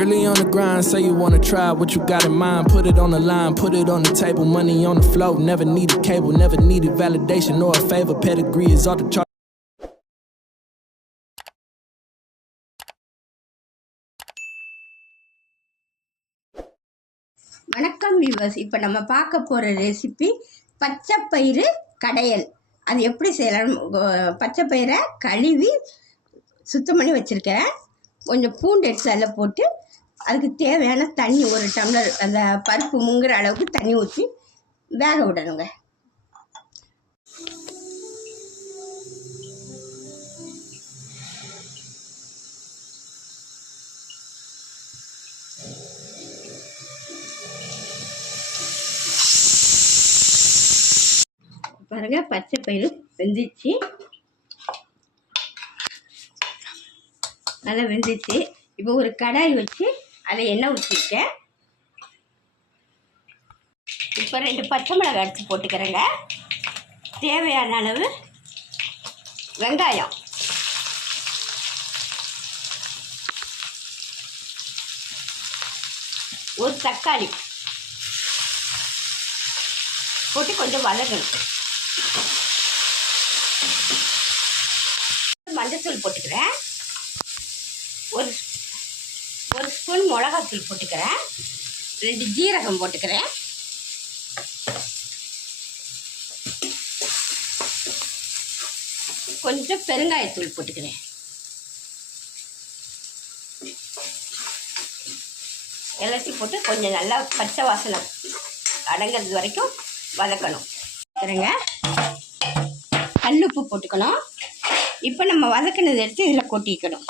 Really on the grind, say you wanna try what you got in mind. Put it on the line, put it on the table. Money on the flow, never needed cable, never needed validation or a favor. Pedigree is all the chart. வணக்கம் விவஸ் இப்போ நம்ம பார்க்க போகிற recipe பச்சைப்பயிறு கடையல் அது எப்படி செய்யலாம் பச்சைப்பயிரை கழுவி சுத்தம் பண்ணி வச்சுருக்கிறேன் கொஞ்சம் பூண்டு எடுத்து அதில் போட்டு அதுக்கு தேவையான தண்ணி ஒரு டம்ளர் அந்த பருப்பு முங்குற அளவுக்கு தண்ணி ஊற்றி வேக விடணுங்க. பாருங்க பச்சை பயிறு வெந்துச்சு. நல்லா வெந்துச்சு. இப்போ ஒரு கடாய் வச்சு அதில் எண்ணெய் ஊற்றிருக்கேன் இப்போ ரெண்டு பச்சை மிளகாய் அடித்து போட்டுக்கிறேங்க. தேவையான அளவு வெங்காயம். ஒரு தக்காளி. போட்டு கொஞ்சம் வதங்கணும் மஞ்சத்தூள் போட்டுக்கிறேன். ஒரு ஒரு ஸ்பூன் மிளகாத்தூள் போட்டுக்கிறேன். ரெண்டு ஜீரகம் போட்டுக்கிறேன். கொஞ்சம் பெருங்காயத்தூள் போட்டுக்கிறேன். எல்லாத்தையும் போட்டு கொஞ்சம் நல்லா பச்சை வாசனை அடங்கிறது வரைக்கும் வதக்கணும். சரிங்க கல்லுப்பு போட்டுக்கணும். இப்போ நம்ம வதக்கினது எடுத்து இதில் கொட்டிக்கணும்.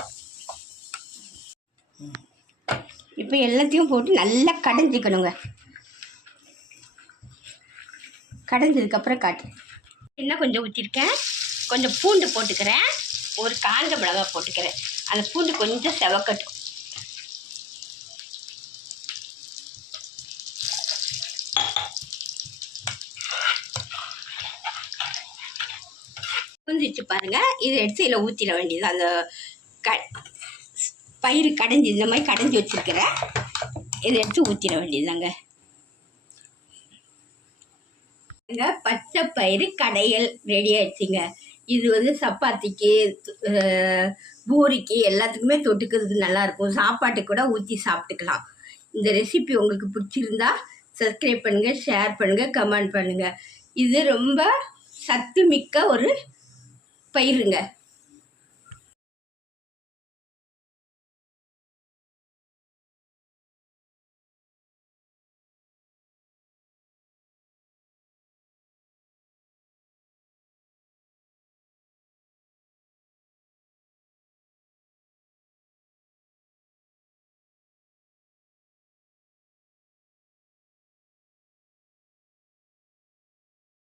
இப்போ எல்லாத்தையும் போட்டு நல்லா கடைஞ்சிக்கணுங்க. கடைஞ்சதுக்கப்புறம் காட்டு. என்ன கொஞ்சம் ஊற்றிருக்கேன் கொஞ்சம் பூண்டு போட்டுக்கிறேன். ஒரு காஞ்ச மிளகாய் போட்டுக்கிறேன். அந்த பூண்டு கொஞ்சம் செவக்கட்டும். புரிஞ்சிச்சு பாருங்க. இதை எடுத்து இதில் ஊற்றிட வேண்டியது அந்த க பயிர் கடைஞ்சி இந்த மாதிரி கடைஞ்சி வச்சுருக்கிறேன் இதை எடுத்து ஊற்றிட வேண்டியதுதாங்க. இங்க பச்சை பயிறு கடையல் ரெடி ஆயிடுச்சுங்க. இது வந்து சப்பாத்திக்கு பூரிக்கு எல்லாத்துக்குமே தொட்டுக்கிறதுக்கு நல்லாயிருக்கும். சாப்பாட்டுக்கு கூட ஊற்றி சாப்பிட்டுக்கலாம். இந்த ரெசிபி உங்களுக்கு பிடிச்சிருந்தா சப்ஸ்கிரைப் பண்ணுங்கள் ஷேர் பண்ணுங்கள் கமெண்ட் பண்ணுங்கள் இது ரொம்ப சத்து மிக்க ஒரு பயிருங்க.